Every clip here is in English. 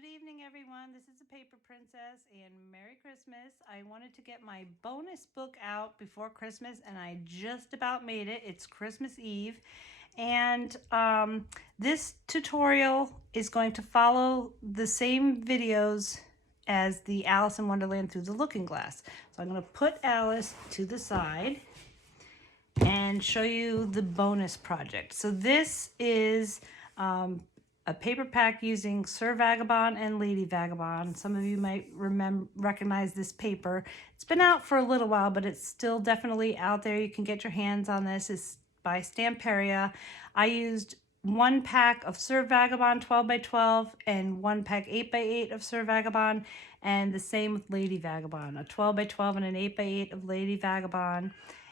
Good evening, everyone. This is the Paper Princess, and Merry Christmas. I wanted to get my bonus book out before Christmas, and I just about made it. It's Christmas Eve, and this tutorial is going to follow the same videos as the Alice in Wonderland Through the Looking Glass. So I'm going to put Alice to the side and show you the bonus project. So this is a paper pack using Sir Vagabond and Lady Vagabond. Some of you might recognize this paper. It's been out for a little while, but it's still definitely out there. You can get your hands on this. It's by Stamperia. I used one pack of Sir Vagabond 12 by 12 and one pack 8 by 8 of Sir Vagabond, and the same with Lady Vagabond, a 12 by 12 and an 8 by 8 of Lady Vagabond,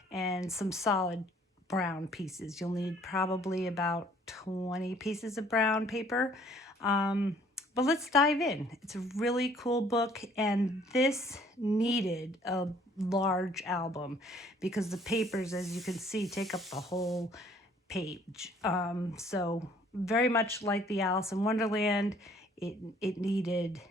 and some solid brown pieces. You'll need probably about 20 pieces of brown paper. But let's dive in. It's a really cool book, and this needed a large album because the papers, as you can see, take up the whole page. So very much like the Alice in Wonderland, it needed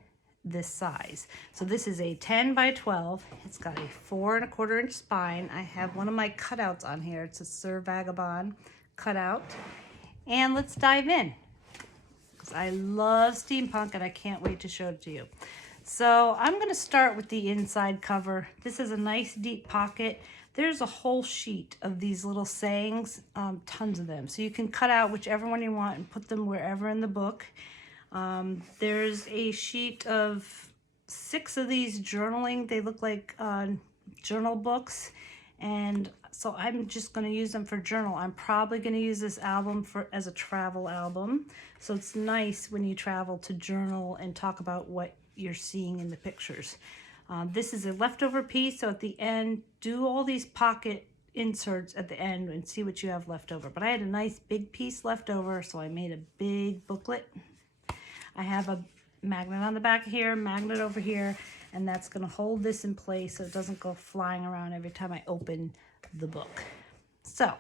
this size. So this is a 10 by 12. It's got a 4 1/4 inch spine. I have one of my cutouts on here. It's a Sir Vagabond cutout. And let's dive in, because I love steampunk and I can't wait to show it to you. So I'm going to start with the inside cover. This is a nice deep pocket. There's a whole sheet of these little sayings, tons of them. So you can cut out whichever one you want and put them wherever in the book. There's a sheet of 6 of these journaling. They look like journal books, and so I'm just going to use them for journal. I'm probably going to use this album as a travel album, so it's nice when you travel to journal and talk about what you're seeing in the pictures. This is a leftover piece, so at the end, do all these pocket inserts at the end and see what you have left over. But I had a nice big piece left over, so I made a big booklet. I have a magnet on the back here, magnet over here, and that's going to hold this in place so it doesn't go flying around every time I open the book. So,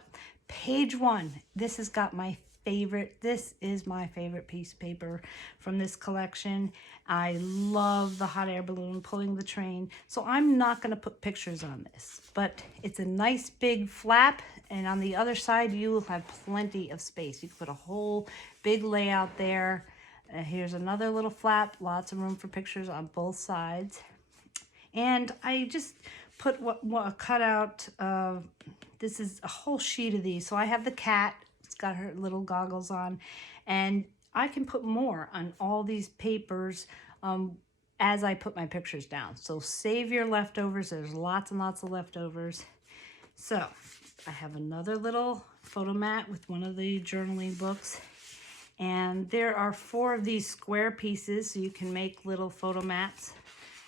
page 1. This has got my favorite. This is my favorite piece of paper from this collection. I love the hot air balloon pulling the train. So I'm not going to put pictures on this, but it's a nice big flap, and on the other side you will have plenty of space. You can put a whole big layout there. Here's another little flap, lots of room for pictures on both sides. And I just put what a cutout of, this is a whole sheet of these. So I have the cat, it's got her little goggles on, and I can put more on all these papers as I put my pictures down. So save your leftovers, there's lots and lots of leftovers. So I have another little photo mat with one of the journaling books. And there are 4 of these square pieces, so you can make little photo mats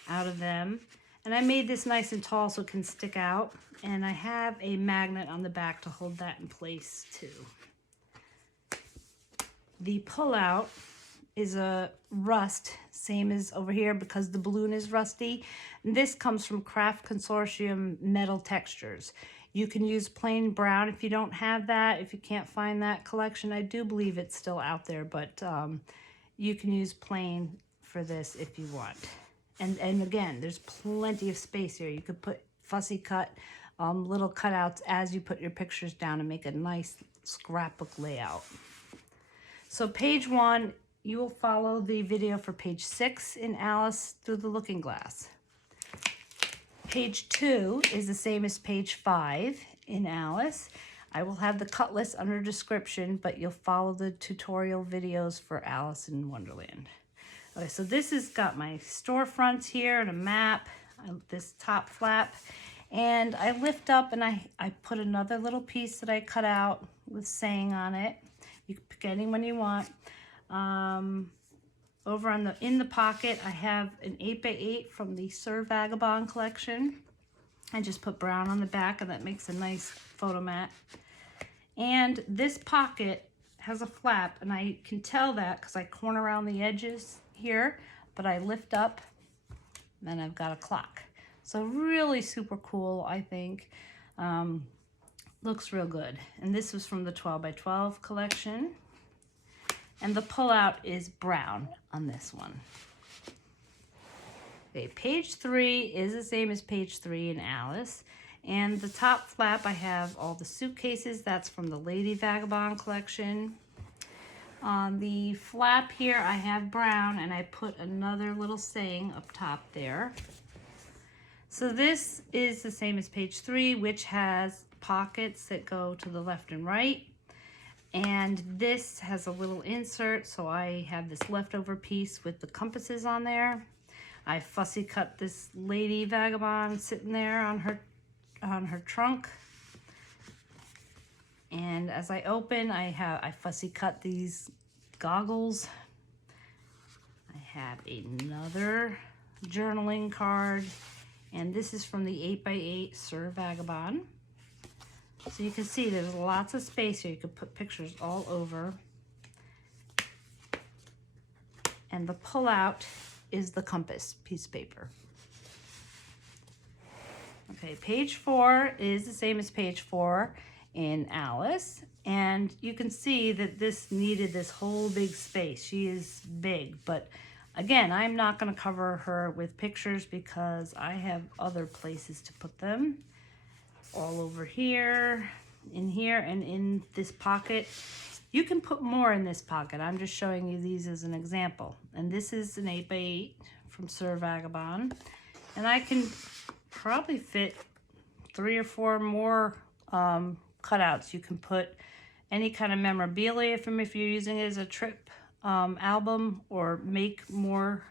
out of them. And I made this nice and tall so it can stick out. And I have a magnet on the back to hold that in place too. The pullout is a rust, same as over here because the balloon is rusty. And this comes from Craft Consortium Metal Textures. You can use plain brown if you don't have that. If you can't find that collection, I do believe it's still out there, but you can use plain for this if you want. And again, there's plenty of space here. You could put fussy cut little cutouts as you put your pictures down and make a nice scrapbook layout. So page 1, you will follow the video for page 6 in Alice Through the Looking Glass. Page 2 is the same as page 5 in Alice. I will have the cut list under description, but you'll follow the tutorial videos for Alice in Wonderland. Okay, so this has got my storefronts here and a map, this top flap, and I lift up and I put another little piece that I cut out with saying on it. You can pick any one you want. Over in the pocket, I have an 8 by 8 from the Sir Vagabond collection. I just put brown on the back, and that makes a nice photo mat. And this pocket has a flap, and I can tell that because I corner around the edges here, but I lift up, and then I've got a clock. So really super cool, I think. Looks real good. And this was from the 12 by 12 collection. And the pullout is brown on this one. Okay, page 3 is the same as page 3 in Alice. And the top flap, I have all the suitcases. That's from the Lady Vagabond collection. On the flap here, I have brown, and I put another little saying up top there. So this is the same as page 3, which has pockets that go to the left and right. And this has a little insert, so I have this leftover piece with the compasses on there. I fussy cut this Lady Vagabond sitting there on her trunk. And as I open, I fussy cut these goggles. I have another journaling card, and this is from the 8x8 Sir Vagabond. So you can see there's lots of space here. You can put pictures all over. And the pullout is the compass piece of paper. Okay, page 4 is the same as page 4 in Alice. And you can see that this needed this whole big space. She is big, but again, I'm not going to cover her with pictures because I have other places to put them. All over here, and in this pocket. You can put more in this pocket. I'm just showing you these as an example. And this is an 8x8 from Sir Vagabond. And I can probably fit 3 or 4 more cutouts. You can put any kind of memorabilia from if you're using it as a trip album, or make more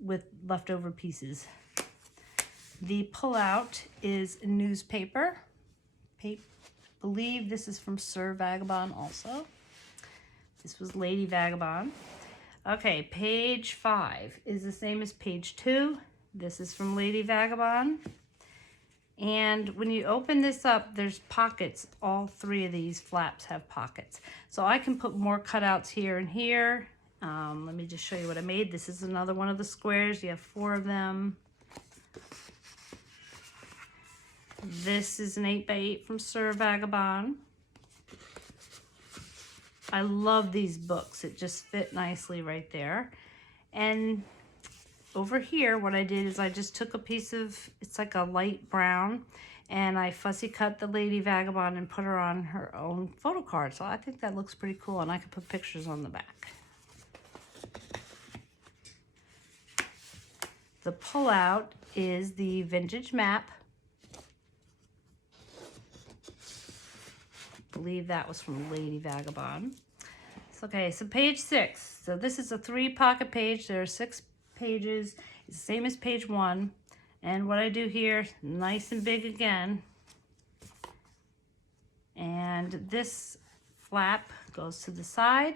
with leftover pieces. The pullout is newspaper. I believe this is from Sir Vagabond also. This was Lady Vagabond. Okay, page 5 is the same as page 2. This is from Lady Vagabond. And when you open this up, there's pockets. All 3 of these flaps have pockets. So I can put more cutouts here and here. Let me just show you what I made. This is another one of the squares. You have 4 of them. This is an 8x8 from Sir Vagabond. I love these books. It just fit nicely right there. And over here, what I did is I just took a piece of, it's like a light brown, and I fussy cut the Lady Vagabond and put her on her own photo card. So I think that looks pretty cool, and I could put pictures on the back. The pullout is the vintage map. I believe that was from Lady Vagabond. Okay, so page 6. So this is a 3-pocket page. There are 6 pages. It's the same as page 1. And what I do here, nice and big again. And this flap goes to the side.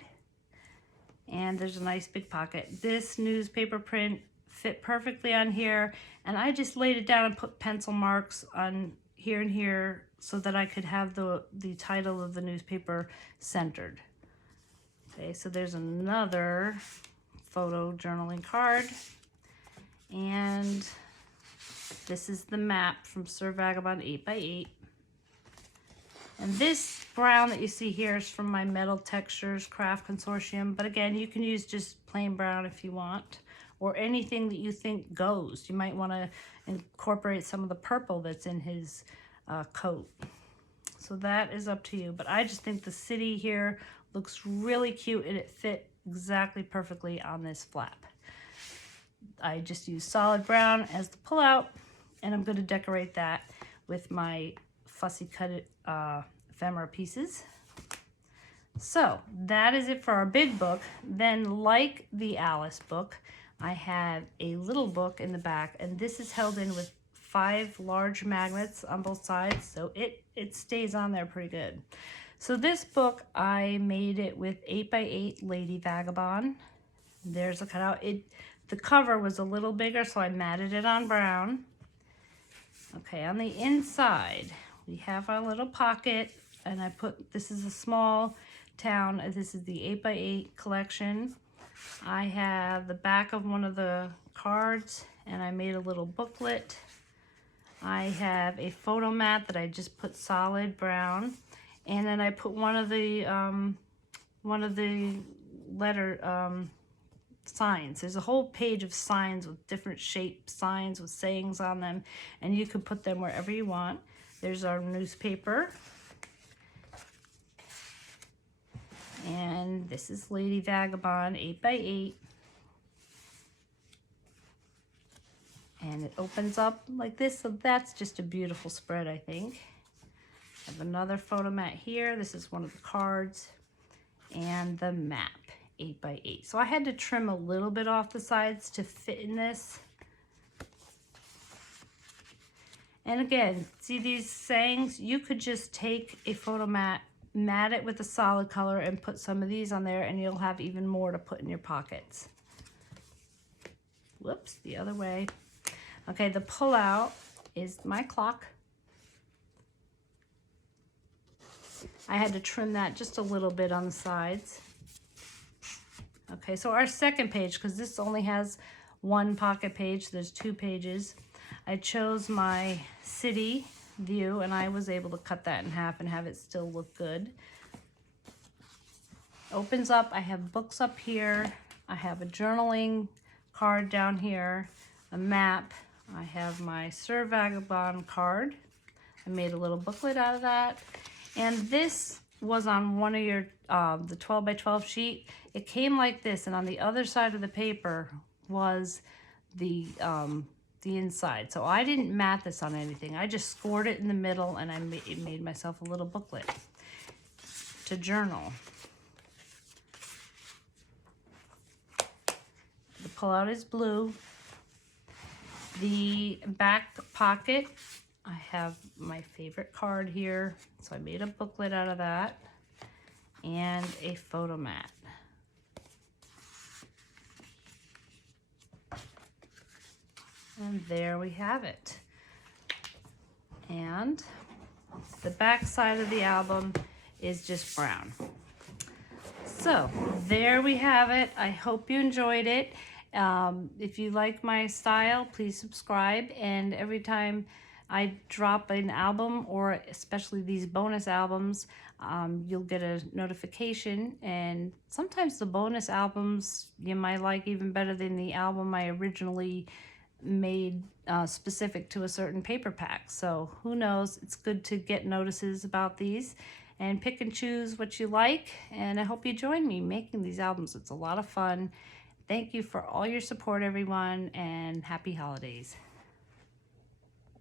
And there's a nice big pocket. This newspaper print fit perfectly on here. And I just laid it down and put pencil marks on here and here so that I could have the title of the newspaper centered. Okay, so there's another photo journaling card. And this is the map from Sir Vagabond 8x8. And this brown that you see here is from my Metal Textures Craft Consortium. But again, you can use just plain brown if you want, or anything that you think goes. You might want to incorporate some of the purple that's in his coat. So that is up to you. But I just think the city here looks really cute, and it fit exactly perfectly on this flap. I just used solid brown as the pullout, and I'm going to decorate that with my fussy cut ephemera pieces. So that is it for our big book. Then, like the Alice book, I have a little book in the back, and this is held in with 5 large magnets on both sides, so it stays on there pretty good. So this book, I made it with 8x8 Lady Vagabond. There's a cutout. The cover was a little bigger, so I matted it on brown. Okay, on the inside, we have our little pocket, and I put, this is a small town. This is the 8x8 collection. I have the back of one of the cards, and I made a little booklet. I have a photo mat that I just put solid brown, and then I put one of the one of the letter signs. There's a whole page of signs with different shaped signs with sayings on them, and you can put them wherever you want. There's our newspaper. And this is Lady Vagabond 8x8. And it opens up like this, so that's just a beautiful spread, I think. I have another photo mat here. This is one of the cards. And the map, 8x8. So I had to trim a little bit off the sides to fit in this. And again, see these sayings? You could just take a photo mat, mat it with a solid color, and put some of these on there, and you'll have even more to put in your pockets. Whoops, the other way. Okay, the pullout is my clock. I had to trim that just a little bit on the sides. Okay, so our second page, because this only has one pocket page, there's 2 pages. I chose my city view, and I was able to cut that in half and have it still look good. Opens up, I have books up here. I have a journaling card down here, a map. I have my Sir Vagabond card. I made a little booklet out of that. And this was on one of your, the 12 by 12 sheet. It came like this, and on the other side of the paper was the inside. So I didn't mat this on anything. I just scored it in the middle, and I made myself a little booklet to journal. The pullout is blue. The back pocket, I have my favorite card here, so I made a booklet out of that, and a photo mat. And there we have it. And the back side of the album is just brown. So there we have it. I hope you enjoyed it. If you like my style, please subscribe, and every time I drop an album, or especially these bonus albums, you'll get a notification. And sometimes the bonus albums you might like even better than the album I originally made specific to a certain paper pack. So who knows, it's good to get notices about these and pick and choose what you like. And I hope you join me making these albums. It's a lot of fun. Thank you for all your support, everyone, and happy holidays.